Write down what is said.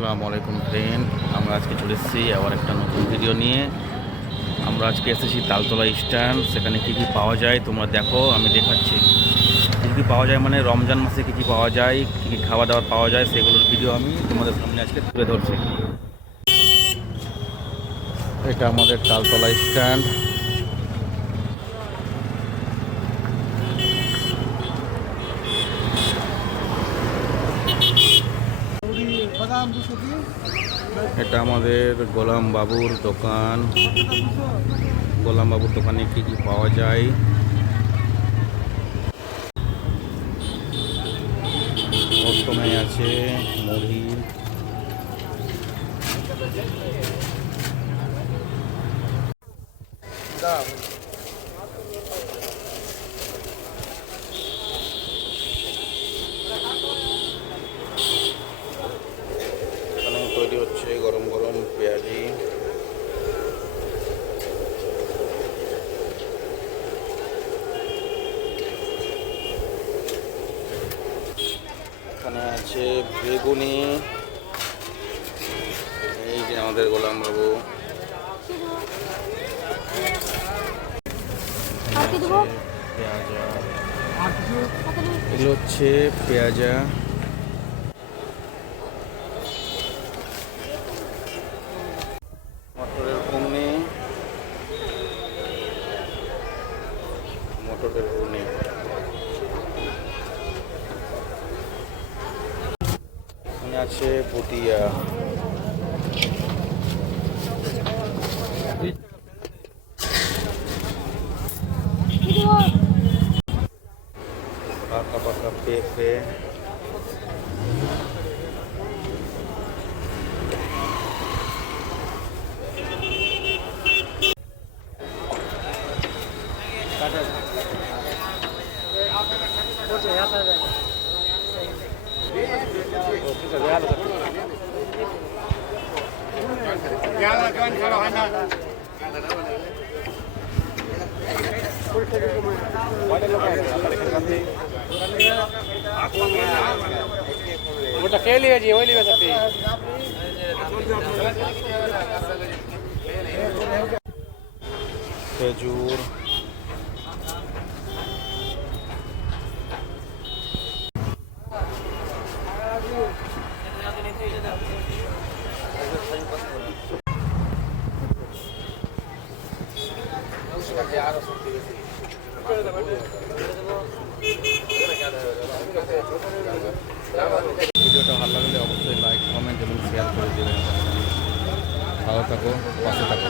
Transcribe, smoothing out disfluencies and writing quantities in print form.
আসসালামু আলাইকুম ফ্রেন্ড, আমরা আজকে চলে এসেছি আবার একটা নতুন ভিডিও নিয়ে। আমরা আজকে এসেছি তালতলা স্ট্যান্ড। সেখানে কী কী পাওয়া যায় তোমরা দেখো, আমি দেখাচ্ছি। কী কী পাওয়া যায় মানে রমজান মাসে কী কী পাওয়া যায়, কী কী খাওয়া দাওয়া পাওয়া যায়, সেগুলোর ভিডিও আমি তোমাদের সামনে আজকে তুলে ধরছি। এটা আমাদের তালতলা স্ট্যান্ড। এটা আমাদের গোলাম বাবুর দোকান। গোলাম বাবুর দোকানে কী কী পাওয়া যায়, প্রথমে আছে মুড়ি, এখানে তৈরি হচ্ছে গরম গরম পেঁয়াজি। এখানে আছে বেগুনি। এই যে আমাদের গোলাম বাবু। পেঁয়াজা, এগুলো হচ্ছে পেঁয়াজা। মটরের ঘুগনি, মটরের ঘুগনি। এখানে আছে পুতিয়া। পাকা পাকা পেঁপে। ওটা কে লিয়ে जी वही लिया सकते খেজুর, ভিডিওটা ভালো লাগলে অবশ্যই লাইক, কমেন্ট এবং শেয়ার করে দেবেন। ভালো থাকো, পাশে থাকো।